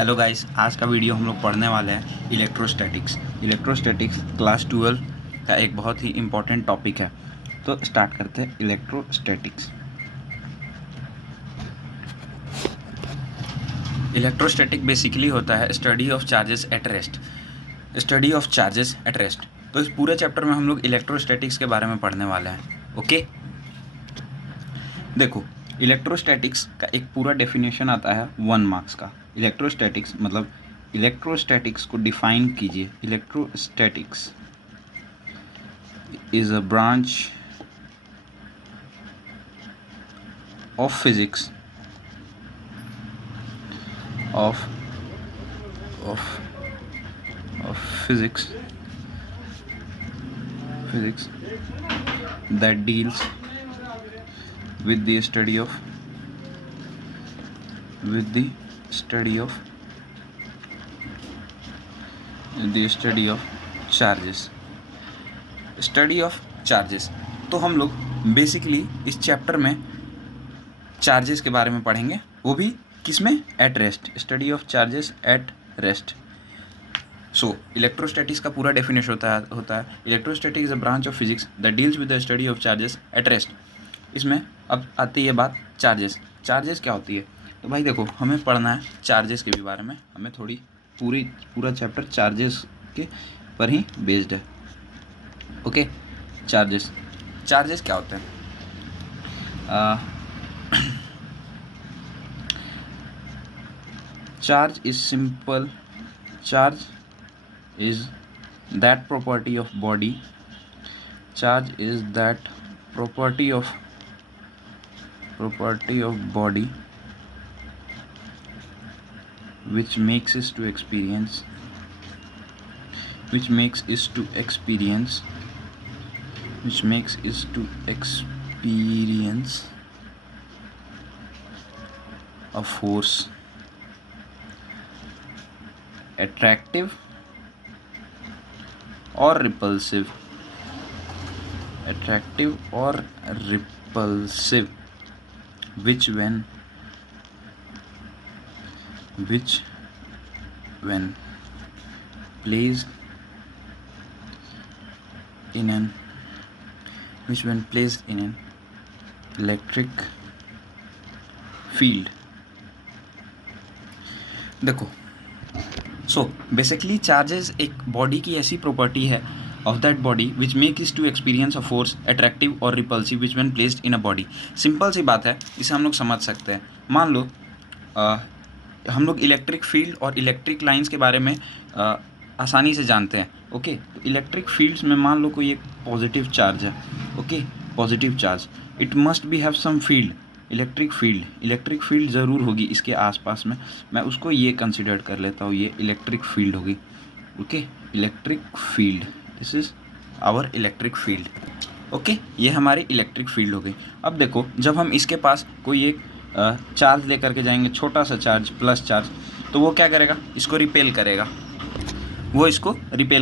Hello guys, आज का video हम लोग पढ़ने वाले हैं इलेक्ट्रोस्टैटिक्स। इलेक्ट्रोस्टैटिक्स क्लास 12 का एक बहुत ही इम्पोर्टेंट टॉपिक है। तो स्टार्ट करते हैं इलेक्ट्रोस्टैटिक्स। इलेक्ट्रोस्टैटिक बेसिकली होता है study of charges at rest. Study of charges at rest. तो इस पूरे चैप्टर में हम लोग इलेक्ट्रोस्टैटिक्स के बारे में पढ़ने वाले हैं। ओके, देखो, इलेक्ट्रोस्टैटिक्स का एक पूरा डेफिनेशन आता है 1 मार्क्स का। इलेक्ट्रोस्टैटिक्स मतलब इलेक्ट्रोस्टैटिक्स को डिफाइन कीजिए। Electrostatics is a branch of physics of of of physics that deals with the study of with the study of the study of charges। Study of charges. तो हम लोग basically इस chapter में charges के बारे में पढ़ेंगे, वो भी किसमें? At rest. Study of charges at rest. So electrostatics का पूरा डेफिनेशन होता है electrostatic is a branch of physics that deals with the study of charges at rest. इसमें अब आती है बात चार्जेस। चार्जेस क्या होती है? तो भाई देखो, हमें पढ़ना है चार्जेस के भी बारे में। हमें थोड़ी पूरा चैप्टर चार्जेस के पर ही बेस्ड है। ओके, चार्जेस क्या होते हैं? Charge is simple. Charge is that property of body. Charge is that property of body which makes us to experience a force, attractive or repulsive, which when placed in an electric field। देखो, so basically charges एक body की ऐसी property है of that body which make is to experience a force attractive और repulsive which when placed in a body. Simple सी बात है, इसे हम लोग समझ सकते हैं। मान लो हम लोग इलेक्ट्रिक फील्ड और इलेक्ट्रिक लाइंस के बारे में आसानी से जानते हैं। ओके, तो इलेक्ट्रिक फील्ड्स में मान लो कोई एक पॉजिटिव चार्ज है। Okay, positive charge, it must be have some field. Electric field ज़रूर होगी इसके आसपास में। मैं उसको ये कंसिडर कर लेता हूँ, ये इलेक्ट्रिक फील्ड होगी। Okay, electric field, this is our electric field. Okay, ये हमारी इलेक्ट्रिक फील्ड हो गई। अब देखो, जब हम इसके पास कोई एक चार्ज लेकर के जाएंगे, छोटा सा चार्ज, प्लस चार्ज, तो वो क्या करेगा? इसको रिपेल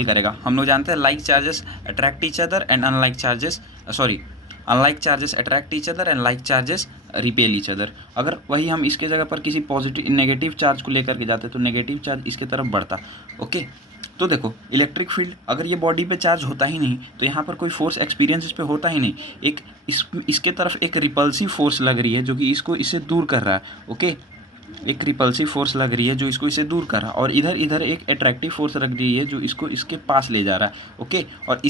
करेगा। हम लोग जानते हैं like charges attract each other and unlike charges attract each other and like charges repel each other. अगर वही हम इसके जगह पर किसी पॉजिटिव नेगेटिव चार्ज को लेकर के जाते तो नेगेटिव चार्ज इसके तरफ बढ़ता। ओके, तो देखो, इलेक्ट्रिक फील्ड अगर ये बॉडी पे चार्ज होता ही नहीं तो यहाँ पर कोई फोर्स एक्सपीरियंस इस पे होता ही नहीं। एक इसके तरफ एक रिपल्सिव फोर्स लग रही है जो कि इससे दूर कर रहा है। ओके, एक रिपल्सिव फोर्स लग रही है जो इसको इससे दूर कर रहा है, और इधर एक अट्रैक्टिव फोर्स लग रही है जो इसको इसके पास ले जा रहा है। ओके, और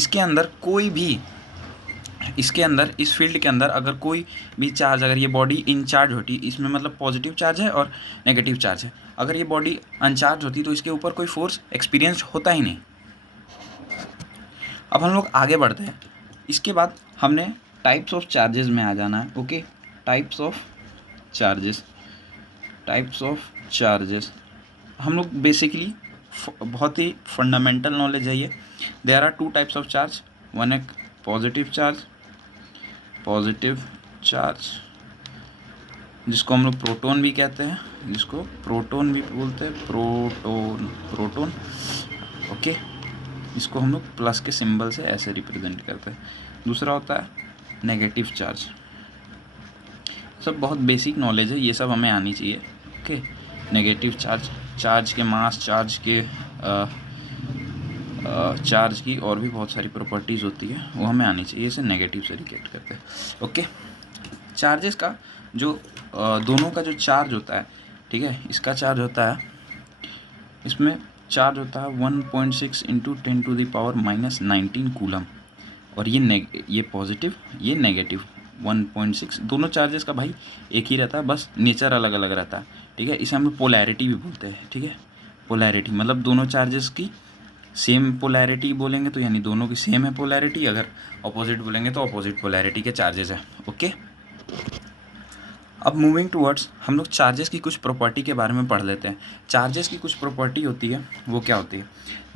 इसके अंदर इस फील्ड के अंदर अगर कोई भी चार्ज, अगर ये बॉडी इनचार्ज होती, इसमें मतलब पॉजिटिव चार्ज है और नेगेटिव चार्ज है, अगर ये बॉडी अनचार्ज होती तो इसके ऊपर कोई फोर्स एक्सपीरियंस होता ही नहीं। अब हम लोग आगे बढ़ते हैं। इसके बाद हमने टाइप्स ऑफ चार्जेस में आ जाना है। ओके, टाइप्स ऑफ चार्जेस हम लोग बेसिकली बहुत ही फंडामेंटल नॉलेज है ये। There are 2 types of charge. One एक पॉजिटिव चार्ज जिसको हम लोग प्रोटॉन भी कहते हैं, प्रोटॉन। ओके, इसको हम लोग प्लस के सिंबल से ऐसे रिप्रेजेंट करते हैं। दूसरा होता है नेगेटिव चार्ज। सब बहुत बेसिक नॉलेज है, ये सब हमें आनी चाहिए। ओके, नेगेटिव चार्ज के मास, चार्ज की और भी बहुत सारी प्रॉपर्टीज़ होती है, वो हमें आनी चाहिए, इसे नेगेटिव से रिलेट करते हैं। ओके, चार्जेस का जो दोनों का जो चार्ज होता है, ठीक है, इसका चार्ज होता है, इसमें चार्ज होता है 1.6 इंटू 10⁻⁻19 कूलम, और ये पॉजिटिव, ये नेगेटिव 1.6, दोनों चार्जेस का भाई एक ही रहता है, बस नेचर अलग अलग रहता है, ठीक है। इसे हम पोलैरिटी भी बोलते हैं, ठीक है। पोलैरिटी मतलब दोनों चार्जेस की सेम पोलैरिटी बोलेंगे तो यानी दोनों की सेम है पोलैरिटी, अगर अपोजिट बोलेंगे तो अपोजिट पोलैरिटी के चार्जेस हैं। ओके, अब मूविंग टूवर्ड्स हम लोग चार्जेस की कुछ प्रॉपर्टी के बारे में पढ़ लेते हैं। चार्जेस की कुछ प्रॉपर्टी होती है, वो क्या होती है,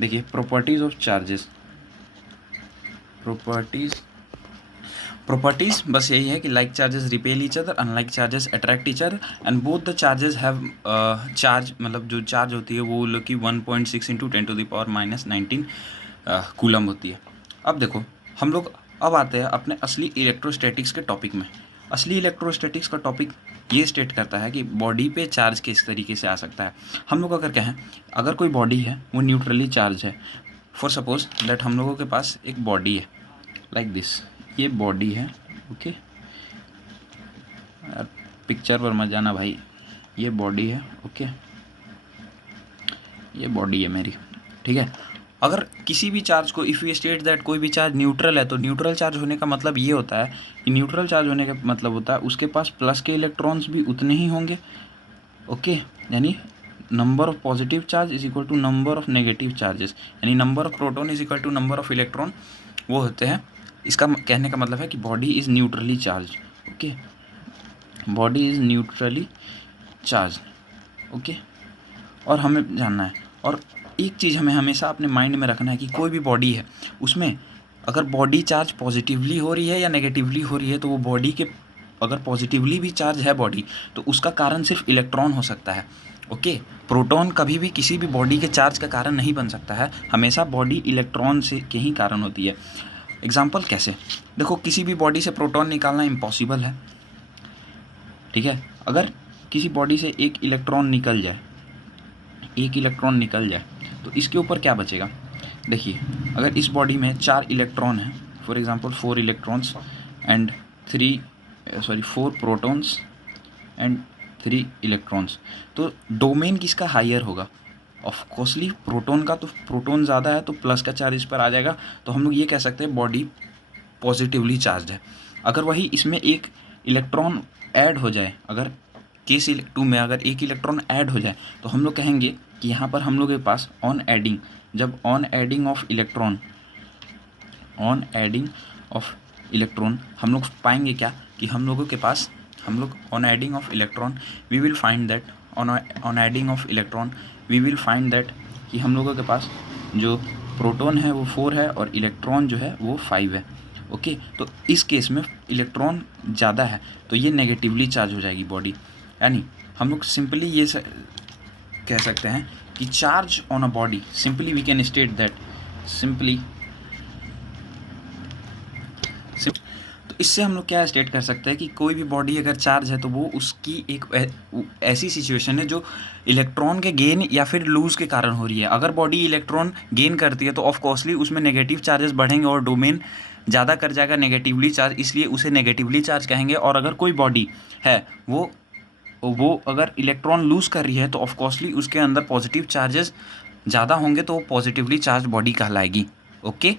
देखिए, प्रॉपर्टीज ऑफ चार्जेस। प्रॉपर्टीज बस यही है कि like charges repel each other, unlike charges attract each other, and both the charges have charge, मतलब जो चार्ज होती है वो लोग की 1.6 इंटू 10⁻⁻19 कूलम होती है। अब देखो, हम लोग अब आते हैं अपने असली इलेक्ट्रोस्टैटिक्स के टॉपिक में। असली इलेक्ट्रोस्टैटिक्स का टॉपिक ये स्टेट करता है कि बॉडी पे चार्ज किस तरीके से आ सकता है। हम लोग अगर कहें, अगर कोई बॉडी है वो न्यूट्रली चार्ज है, फॉर सपोज दैट हम लोगों के पास एक बॉडी है लाइक दिस, ये बॉडी है, ओके, यार पिक्चर पर मत जाना भाई, ये बॉडी है, ओके, ये बॉडी है मेरी, ठीक है। अगर किसी भी चार्ज को, इफ़ यू स्टेट दैट कोई भी चार्ज न्यूट्रल है, तो न्यूट्रल चार्ज होने का मतलब ये होता है कि न्यूट्रल चार्ज होने का मतलब होता है उसके पास प्लस के इलेक्ट्रॉन्स भी उतने ही होंगे, ओके, यानी number of positive charge is equal to number of negative charges, यानी number of proton is equal to number of electron, वो होते हैं। इसका कहने का मतलब है कि body is neutrally charge, okay, body is neutrally charge, okay. और हमें जानना है, और एक चीज़ हमें हमेशा अपने माइंड में रखना है कि कोई भी बॉडी है उसमें अगर बॉडी चार्ज पॉजिटिवली हो रही है या नेगेटिवली हो रही है, तो वो बॉडी के, अगर पॉजिटिवली भी चार्ज है बॉडी, तो उसका कारण सिर्फ इलेक्ट्रॉन हो सकता है, ओके। प्रोटॉन कभी भी किसी भी बॉडी के चार्ज का कारण नहीं बन सकता है, हमेशा बॉडी इलेक्ट्रॉन से के ही कारण होती है। एग्जाम्पल कैसे, देखो, किसी भी बॉडी से प्रोटॉन निकालना इम्पॉसिबल है, ठीक है। अगर किसी बॉडी से एक इलेक्ट्रॉन निकल जाए तो इसके ऊपर क्या बचेगा, देखिए, अगर इस बॉडी में 4 इलेक्ट्रॉन हैं, for example 4 electrons and 4 protons and 3 electrons, तो डोमेन किसका हायर होगा, ऑफ कोर्सली प्रोटॉन का, तो प्रोटॉन ज़्यादा है तो प्लस का चार्ज इस पर आ जाएगा, तो हम लोग ये कह सकते हैं बॉडी पॉजिटिवली चार्ज है। अगर वही इसमें एक इलेक्ट्रॉन ऐड हो जाए, अगर केस 2 में अगर एक इलेक्ट्रॉन ऐड हो जाए, तो हम लोग कहेंगे कि यहाँ पर हम लोग के पास ऑन एडिंग ऑफ इलेक्ट्रॉन हम लोग पाएंगे क्या, कि हम लोग on adding of electron we will find that कि हम लोगों के पास जो प्रोटॉन है वो 4 है और इलेक्ट्रॉन जो है वो 5 है, ओके। तो इस केस में इलेक्ट्रॉन ज़्यादा है, तो ये नेगेटिवली चार्ज हो जाएगी बॉडी, यानी हम लोग सिंपली ये कह सकते हैं कि charge on a body, simply we can state that तो इससे हम लोग क्या स्टेट कर सकते हैं कि कोई भी बॉडी अगर चार्ज है तो वो उसकी एक ऐसी सिचुएशन है जो इलेक्ट्रॉन के गेन या फिर लूज़ के कारण हो रही है। अगर बॉडी इलेक्ट्रॉन गेन करती है तो ऑफ कोर्सली उसमें नेगेटिव चार्जेस बढ़ेंगे और डोमेन ज़्यादा कर जाएगा नेगेटिवली चार्ज, इसलिए उसे नेगेटिवली चार्ज कहेंगे। और अगर कोई बॉडी है वो अगर इलेक्ट्रॉन लूज़ कर रही है तो ऑफ कोर्सली उसके अंदर पॉजिटिव चार्जेस ज़्यादा होंगे, तो वो पॉजिटिवली चार्ज बॉडी कहलाएगी, ओके।